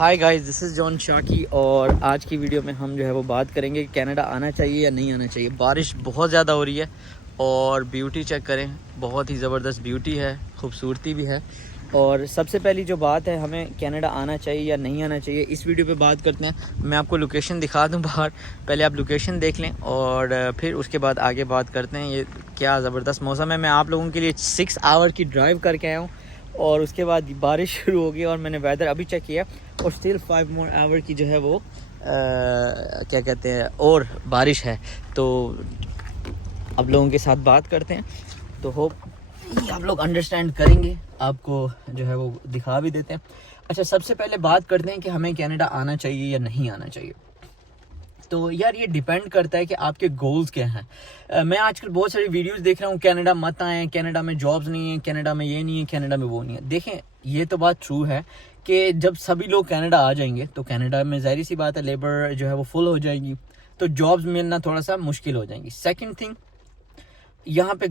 Hi guys, this is John Shaki और आज की वीडियो में हम जो है वो बात करेंगे कि कनाडा आना चाहिए या नहीं आना चाहिए। बारिश बहुत ज़्यादा हो रही है और ब्यूटी चेक करें, बहुत ही ज़बरदस्त ब्यूटी है, खूबसूरती भी है। और सबसे पहली जो बात है, हमें कनाडा आना चाहिए या नहीं आना चाहिए, इस वीडियो पे बात करते हैं। मैं आपको लोकेशन दिखा दूं बाहर, पहले आप लोकेशन देख लें और फिर उसके बाद आगे बात करते हैं। ये क्या ज़बरदस्त मौसम है। मैं आप लोगों के लिए 6 आवर की ड्राइव करके आया हूँ और उसके बाद बारिश शुरू हो गई और मैंने वेदर अभी चेक किया और स्टिल 5 मोर आवर की जो है वो क्या कहते हैं और बारिश है। तो अब लोगों के साथ बात करते हैं, तो होप आप लोग अंडरस्टैंड करेंगे। आपको जो है वो दिखा भी देते हैं। अच्छा, सबसे पहले बात करते हैं कि हमें कनाडा आना चाहिए या नहीं आना चाहिए। तो यार, ये डिपेंड करता है कि आपके गोल्स क्या हैं। मैं आजकल बहुत सारी वीडियोस देख रहा हूँ, कनाडा मत आएँ, कनाडा में जॉब्स नहीं है, कनाडा में ये नहीं है, कनाडा में वो नहीं है। देखें, ये तो बात ट्रू है कि जब सभी लोग कनाडा आ जाएंगे तो कनाडा में ज़ाहिर सी बात है लेबर जो है वो फुल हो जाएगी, तो जॉब्स मिलना थोड़ा सा मुश्किल हो जाएंगी। सेकेंड थिंग, यहाँ पे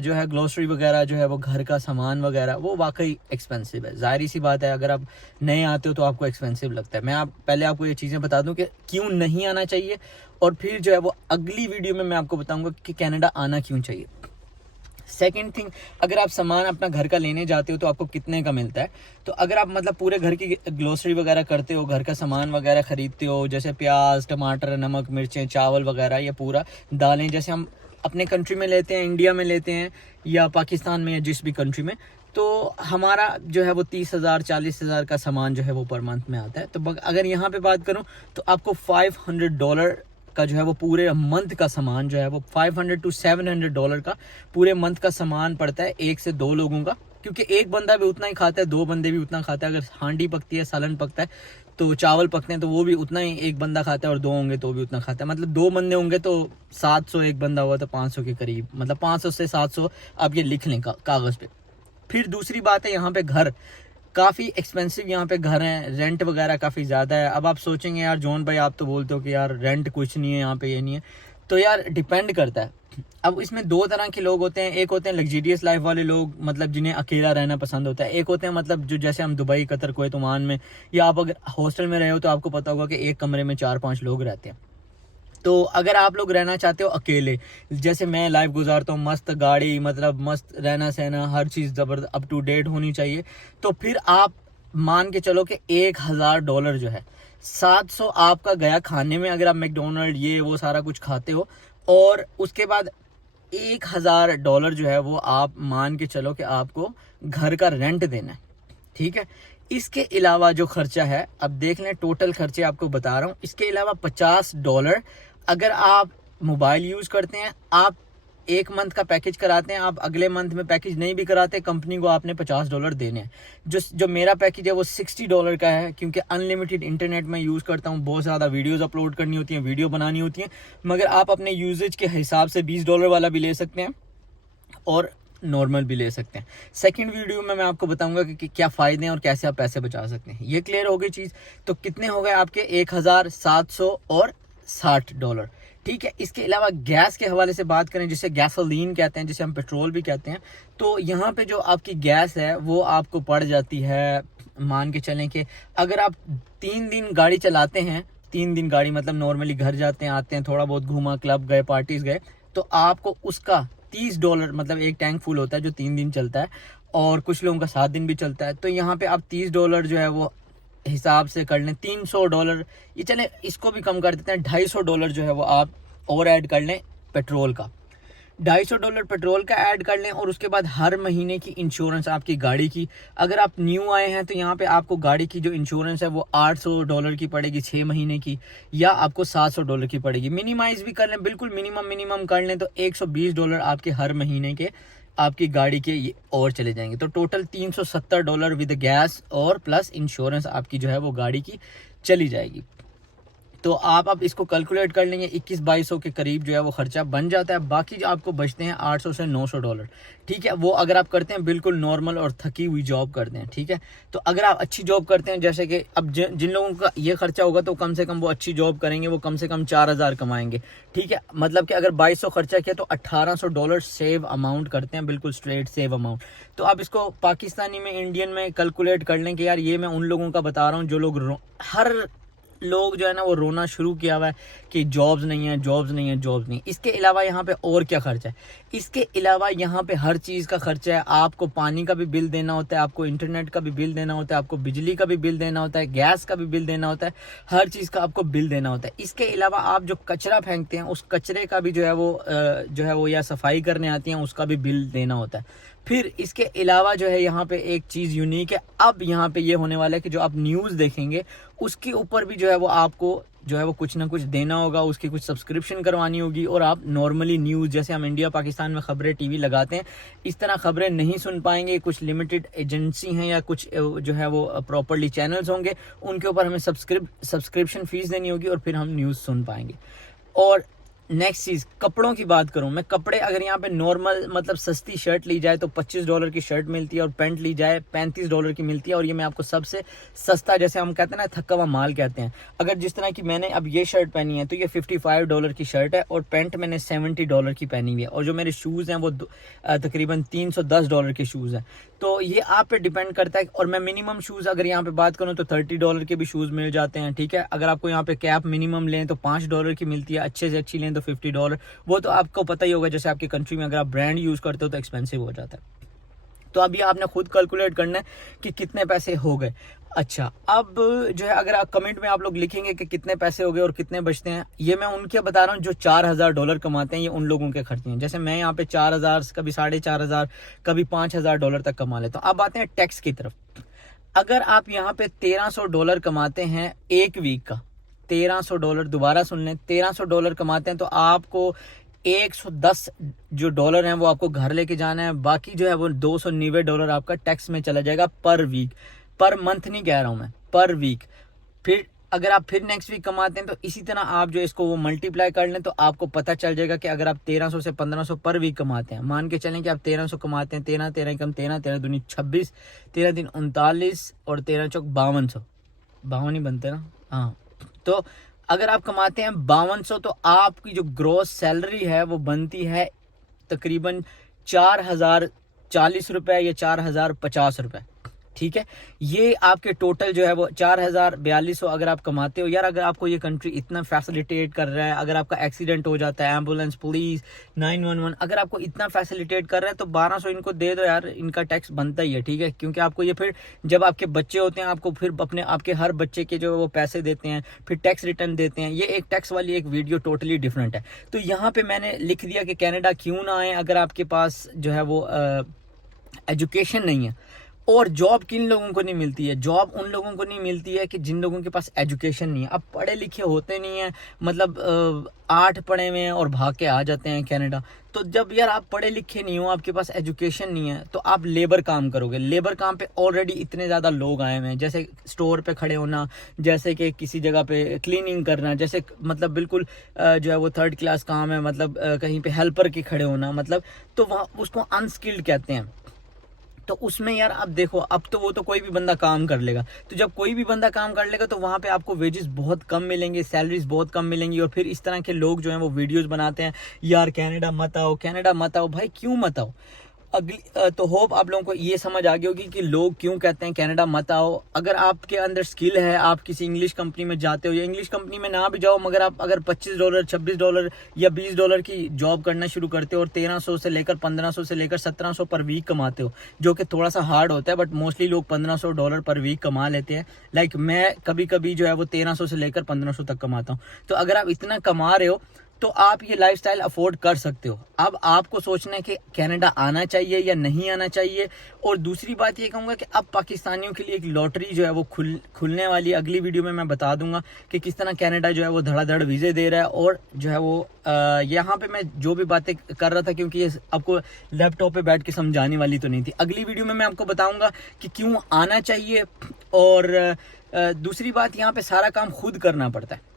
जो है ग्लोसरी वगैरह जो है वो घर का सामान वगैरह वो वाकई एक्सपेंसिव है। जाहिर सी बात है, अगर आप नए आते हो तो आपको एक्सपेंसिव लगता है। मैं पहले आपको ये चीज़ें बता दूं कि क्यों नहीं आना चाहिए और फिर जो है वो अगली वीडियो में मैं आपको बताऊंगा कि कनाडा आना क्यों चाहिए। सेकेंड थिंग, अगर आप सामान अपना घर का लेने जाते हो तो आपको कितने का मिलता है। तो अगर आप मतलब पूरे घर की ग्लोसरी वगैरह करते हो, घर का सामान वगैरह खरीदते हो, जैसे प्याज, टमाटर, नमक, मिर्चें, चावल वगैरह, या पूरा दालें जैसे हम अपने कंट्री में लेते हैं, इंडिया में लेते हैं या पाकिस्तान में या जिस भी कंट्री में, तो हमारा जो है वो 30,000 40,000 का सामान जो है वो पर मंथ में आता है। तो अगर यहाँ पे बात करूँ तो आपको $500 का जो है वो पूरे मंथ का सामान जो है वो $500 to $700 का पूरे मंथ का सामान पड़ता है 1 से 2 लोगों का। क्योंकि एक बंदा भी उतना ही खाता है, 2 बंदे भी उतना खाता है। अगर हांडी पकती है, सालन पकता है, तो चावल पकते हैं, तो वो भी उतना ही एक बंदा खाता है, और 2 होंगे तो भी उतना खाता है। मतलब 2 बंदे होंगे तो 700, एक बंदा हुआ तो 500 के करीब, मतलब 500 से 700 आप ये लिख लें कागज़ पे। फिर दूसरी बात है, यहाँ पे घर काफ़ी एक्सपेंसिव यहाँ पे घर हैं, रेंट वगैरह काफ़ी ज़्यादा है। अब आप सोचेंगे यार जॉन भाई, आप तो बोलते हो कि यार रेंट कुछ नहीं है यहाँ पे, ये नहीं है। तो यार डिपेंड करता है। अब इसमें 2 तरह के लोग होते हैं। एक होते हैं लग्जरियस लाइफ वाले लोग, मतलब जिन्हें अकेला रहना पसंद होता है। एक होते हैं मतलब जो जैसे हम दुबई, कतर, कुवैत, ओमान में, या आप अगर हॉस्टल में रहे हो तो आपको पता होगा कि एक कमरे में 4-5 लोग रहते हैं। तो अगर आप लोग रहना चाहते हो अकेले, जैसे मैं लाइफ गुजारता हूँ, मस्त गाड़ी, मतलब मस्त रहना सहना, हर चीज़ ज़बरदस्त अप टू डेट होनी चाहिए, तो फिर आप मान के चलो कि $1,000 जो है, 700 आपका गया खाने में, अगर आप मैकडोनल्ड ये वो सारा कुछ खाते हो। और उसके बाद $1,000 जो है वो आप मान के चलो कि आपको घर का रेंट देना है, ठीक है। इसके अलावा जो खर्चा है, अब देख लें टोटल खर्चे आपको बता रहा हूँ। इसके अलावा $50 अगर आप मोबाइल यूज़ करते हैं, आप एक मंथ का पैकेज कराते हैं, आप अगले मंथ में पैकेज नहीं भी कराते, कंपनी को आपने $50 देने हैं। जो मेरा पैकेज है वो $60 का है, क्योंकि अनलिमिटेड इंटरनेट में यूज़ करता हूँ, बहुत ज़्यादा वीडियोज़ अपलोड करनी होती हैं, वीडियो बनानी होती हैं। मगर आप अपने यूजेज के हिसाब से $20 वाला भी ले सकते हैं और नॉर्मल भी ले सकते हैं। सेकंड वीडियो में मैं आपको बताऊंगा कि क्या फ़ायदे हैं और कैसे आप पैसे बचा सकते हैं। ये क्लियर हो गई चीज़। तो कितने हो गए आपके $1,760, ठीक है। इसके अलावा गैस के हवाले से बात करें, जिसे गैसोलीन कहते हैं, जिसे हम पेट्रोल भी कहते हैं, तो यहाँ पे जो आपकी गैस है वो आपको पड़ जाती है, मान के चलें कि अगर आप 3 दिन गाड़ी चलाते हैं, 3 दिन गाड़ी मतलब नॉर्मली घर जाते हैं, आते हैं, थोड़ा बहुत घूमा, क्लब गए, पार्टीज गए, तो आपको उसका $30, मतलब एक टैंक फुल होता है जो 3 दिन चलता है, और कुछ लोगों का 7 दिन भी चलता है। तो यहाँ पे आप $30 जो है वो हिसाब से कर लें, $300, ये चले इसको भी कम कर देते हैं, $250 जो है वो आप और ऐड कर लें पेट्रोल का। $250 पेट्रोल का ऐड कर लें, और उसके बाद हर महीने की इंश्योरेंस आपकी गाड़ी की। अगर आप न्यू आए हैं तो यहाँ पे आपको गाड़ी की जो इंश्योरेंस है वो $800 की पड़ेगी 6 महीने की, या आपको $700 की पड़ेगी। मिनिमाइज भी कर लें, बिल्कुल मिनिमम कर लें, तो $120 आपके हर महीने के आपकी गाड़ी के और चले जाएंगे। तो टोटल $370 विद गैस और प्लस इंश्योरेंस आपकी जो है वो गाड़ी की चली जाएगी। तो आप अब इसको कैलकुलेट कर लेंगे 21-2200 के करीब जो है वो खर्चा बन जाता है। बाकी जो आपको बचते हैं 800 से 900 डॉलर, ठीक है। वो अगर आप करते हैं बिल्कुल नॉर्मल और थकी हुई जॉब करते हैं, ठीक है। तो अगर आप अच्छी जॉब करते हैं, जैसे कि अब जिन लोगों का ये खर्चा होगा तो कम से कम वो अच्छी जॉब करेंगे, वो कम से कम 4000 कमाएंगे, ठीक है। मतलब कि अगर 2200 खर्चा किया तो 1800 डॉलर सेव अमाउंट करते हैं, बिल्कुल स्ट्रेट सेव अमाउंट। तो आप इसको पाकिस्तानी में, इंडियन में कैलकुलेट कर लें कि यार ये मैं उन लोगों का बता रहा हूँ जो लोग हर लोग जो है ना वो रोना शुरू किया हुआ है कि जॉब्स नहीं है, जॉब्स नहीं है, जॉब्स नहीं। इसके अलावा यहाँ पे और क्या खर्चा है? इसके अलावा यहाँ पे हर चीज़ का खर्चा है। आपको पानी का भी बिल देना होता है, आपको इंटरनेट का भी बिल देना होता है, आपको बिजली का भी बिल देना होता है, गैस का भी बिल देना होता है, हर चीज़ का आपको बिल देना होता है। इसके अलावा आप जो कचरा फेंकते हैं उस कचरे का भी जो है वो या सफाई करने आती हैं उसका भी बिल देना होता है। फिर इसके अलावा जो है यहाँ पे एक चीज़ यूनिक है, अब यहाँ पे ये होने वाला है कि जो आप न्यूज़ देखेंगे उसके ऊपर भी जो है वो आपको जो है वो कुछ ना कुछ देना होगा, उसकी कुछ सब्सक्रिप्शन करवानी होगी। और आप नॉर्मली न्यूज़ जैसे हम इंडिया पाकिस्तान में ख़बरें टीवी लगाते हैं, इस तरह ख़बरें नहीं सुन पाएंगे। कुछ लिमिटेड एजेंसी हैं या कुछ जो है वो प्रॉपरली चैनल्स होंगे, उनके ऊपर हमें सब्सक्रिप्शन फ़ीस देनी होगी और फिर हम न्यूज़ सुन पाएंगे। और नेक्स्ट चीज़, कपड़ों की बात करूं मैं, कपड़े अगर यहाँ पे नॉर्मल मतलब सस्ती शर्ट ली जाए तो $25 की शर्ट मिलती है और पैंट ली जाए $35 की मिलती है। और ये मैं आपको सबसे सस्ता, जैसे हम कहते हैं ना थक्का हुआ माल कहते हैं, अगर जिस तरह की मैंने अब ये शर्ट पहनी है तो ये $55 की शर्ट है और पैंट मैंने $70 की पहनी हुई है। और जो मेरे शूज़ हैं वो तकरीबन $310 के शूज़ हैं। तो ये आप पे डिपेंड करता है। और मैं मिनिमम शूज़ अगर यहाँ पे बात करूँ तो $30 के भी शूज़ मिल जाते हैं, ठीक है। अगर आपको यहाँ पे कैप मिनिमम लें तो $5 की मिलती है, अच्छे से अच्छी लें तो $50। वो तो आपको पता ही होगा, जैसे आपकी कंट्री में अगर आप ब्रांड यूज़ करते हो तो एक्सपेंसिव हो जाता है। तो अभी आपने खुद कैलकुलेट करना है कि कितने पैसे हो गए। अच्छा, अब जो है अगर आप कमेंट में आप लोग लिखेंगे कि कितने पैसे हो गए और कितने बचते हैं, ये मैं उनके बता रहा हूँ जो $4000 कमाते हैं, ये उन लोगों के खर्चे हैं। जैसे मैं यहाँ पे 4000, कभी 4500, कभी $5000 तक कमा लेता हूँ। अब आते हैं टैक्स की तरफ। अगर आप यहाँ पे $1300 कमाते हैं एक वीक का, $1300, दोबारा सुन लें, $1300 कमाते हैं तो आपको 110 जो डॉलर हैं वो आपको घर लेके जाना है। बाकी जो है वो $290 आपका टैक्स में चला जाएगा पर वीक, पर मंथ नहीं कह रहा हूं मैं, पर वीक। फिर अगर आप फिर नेक्स्ट वीक कमाते हैं तो इसी तरह आप जो इसको वो मल्टीप्लाई कर लें तो आपको पता चल जाएगा कि अगर आप 1300 से 1500 पर वीक कमाते हैं, मान के चलें कि आप 1300 कमाते हैं, 13 कम 13 दूनी 26, 13 दिन 39 और 13 चौक 5200, 52 ही बनते ना, हाँ। तो अगर आप कमाते हैं 5200 तो आपकी जो ग्रॉस सैलरी है वो बनती है तकरीबन $4040 या $4050, ठीक है। ये आपके टोटल जो है वो 4042 अगर आप कमाते हो। यार अगर आपको ये कंट्री इतना फैसिलिटेट कर रहा है, अगर आपका एक्सीडेंट हो जाता है, एम्बुलेंस, पुलिस, 911 अगर आपको इतना फैसिलिटेट कर रहा है तो 1200 इनको दे दो यार, इनका टैक्स बनता ही है, ठीक है। क्योंकि आपको ये फिर जब आपके बच्चे होते हैं आपको फिर अपने आपके हर बच्चे के जो वो पैसे देते हैं, फिर टैक्स रिटर्न देते हैं। ये एक टैक्स वाली एक वीडियो टोटली डिफरेंट है। तो यहाँ पे मैंने लिख दिया कि कनाडा क्यों ना आए अगर आपके पास जो है वो एजुकेशन नहीं है। और जॉब किन लोगों को नहीं मिलती है? जॉब उन लोगों को नहीं मिलती है कि जिन लोगों के पास एजुकेशन नहीं है। अब पढ़े लिखे होते नहीं है, मतलब 8 पढ़े हुए हैं और भाग के आ जाते हैं कनाडा। तो जब यार आप पढ़े लिखे नहीं हो, आपके पास एजुकेशन नहीं है, तो आप लेबर काम करोगे। लेबर काम पे ऑलरेडी इतने ज़्यादा लोग आए हुए हैं, जैसे स्टोर पे खड़े होना, जैसे कि किसी जगह पे क्लीनिंग करना, जैसे मतलब बिल्कुल जो है वो 3rd क्लास काम है, मतलब कहीं पे हेल्पर के खड़े होना, मतलब तो वहाँ उसको अनस्किल्ड कहते हैं। तो उसमें यार अब देखो, अब तो वो तो कोई भी बंदा काम कर लेगा। तो जब कोई भी बंदा काम कर लेगा तो वहाँ पे आपको वेजेस बहुत कम मिलेंगे, सैलरीज बहुत कम मिलेंगी। और फिर इस तरह के लोग जो हैं वो वीडियोस बनाते हैं, यार कनाडा मत आओ, कनाडा मत आओ। भाई क्यों मत आओ? अगली तो होप आप लोगों को ये समझ आ गई होगी कि लोग क्यों कहते हैं कनाडा मत आओ। अगर आपके अंदर स्किल है, आप किसी इंग्लिश कंपनी में जाते हो, या इंग्लिश कंपनी में ना भी जाओ, मगर आप अगर $25, $26 या $20 की जॉब करना शुरू करते हो और 1300 से लेकर 1500 से लेकर 1700 पर वीक कमाते हो, जो कि थोड़ा सा हार्ड होता है, बट मोस्टली लोग $1500 पर वीक कमा लेते हैं। लाइक मैं कभी कभी जो है वो 1300 से लेकर 1500 तक कमाता हूँ। तो अगर आप इतना कमा रहे हो तो आप ये लाइफस्टाइल अफोर्ड कर सकते हो। अब आपको सोचना है कि कनाडा आना चाहिए या नहीं आना चाहिए। और दूसरी बात ये कहूँगा कि अब पाकिस्तानियों के लिए एक लॉटरी जो है वो खुलने वाली, अगली वीडियो में मैं बता दूंगा कि किस तरह कनाडा जो है वो धड़ाधड़ वीज़े दे रहा है। और जो है वो यहाँ पे मैं जो भी बातें कर रहा था, क्योंकि ये आपको लैपटॉप पे बैठ के समझाने वाली तो नहीं थी, अगली वीडियो में मैं आपको बताऊँगा कि क्यों आना चाहिए। और दूसरी बात, यहाँ पर सारा काम खुद करना पड़ता है।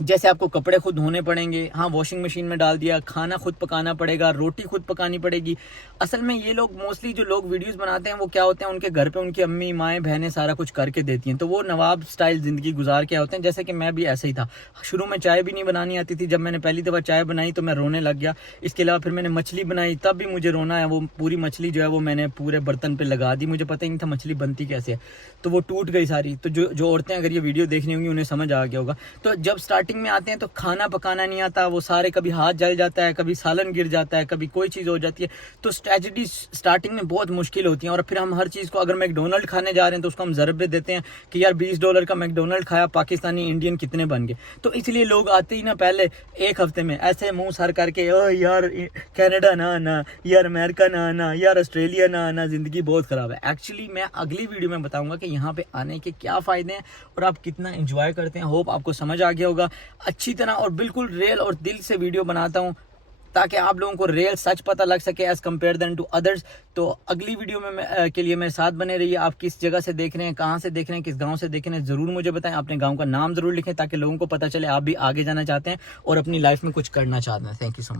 जैसे आपको कपड़े खुद धोने पड़ेंगे, हाँ वॉशिंग मशीन में डाल दिया, खाना खुद पकाना पड़ेगा, रोटी खुद पकानी पड़ेगी। असल में ये लोग मोस्टली जो लोग वीडियोस बनाते हैं वो क्या होते हैं, उनके घर पे उनकी अम्मी माएँ बहनें सारा कुछ करके देती हैं, तो वो नवाब स्टाइल ज़िंदगी गुजार के होते हैं। जैसे कि मैं भी ऐसे ही था, शुरू में चाय भी नहीं बनानी आती थी। जब मैंने पहली दफ़ा चाय बनाई तो मैं रोने लग गया। इसके अलावा फिर मैंने मछली बनाई, तब भी मुझे रोना है। वो पूरी मछली जो है वो मैंने पूरे बर्तन पर लगा दी, मुझे पता ही नहीं था मछली बनती कैसे है, तो वो टूट गई सारी। तो जो औरतें अगर ये वीडियो देखनी होंगी उन्हें समझ आ गया होगा। तो जब स्टार्टिंग में आते हैं तो खाना पकाना नहीं आता, वो सारे कभी हाथ जल जाता है, कभी सालन गिर जाता है, कभी कोई चीज़ हो जाती है, तो स्ट्रेटजी स्टार्टिंग में बहुत मुश्किल होती है। और फिर हम हर चीज़ को, अगर मैकडोनल्ड खाने जा रहे हैं तो उसको हम ज़रबे देते हैं कि यार $20 का मैकडोनल्ड खाया, पाकिस्तानी इंडियन कितने बन गए। तो इसलिए लोग आते ही ना पहले एक हफ्ते में ऐसे मुंह सर करके, ओ यार कनाडा ना आना, यार अमेरिका ना आना, यार ऑस्ट्रेलिया ना आना, ज़िंदगी बहुत ख़राब है। एक्चुअली मैं अगली वीडियो में बताऊंगा कि यहाँ पे आने के क्या फ़ायदे हैं और आप कितना एंजॉय करते हैं। होप आपको समझ आ गया होगा। अच्छी तरह और बिल्कुल रियल और दिल से वीडियो बनाता हूँ ताकि आप लोगों को रियल सच पता लग सके as compare than to others. तो अगली वीडियो में के लिए मेरे साथ बने रहिए। आप किस जगह से देख रहे हैं, कहाँ से देख रहे हैं, किस गांव से देख रहे हैं, ज़रूर मुझे बताएं। अपने गांव का नाम ज़रूर लिखें ताकि लोगों को पता चले आप भी आगे जाना चाहते हैं और अपनी लाइफ में कुछ करना चाहते हैं। Thank you so much.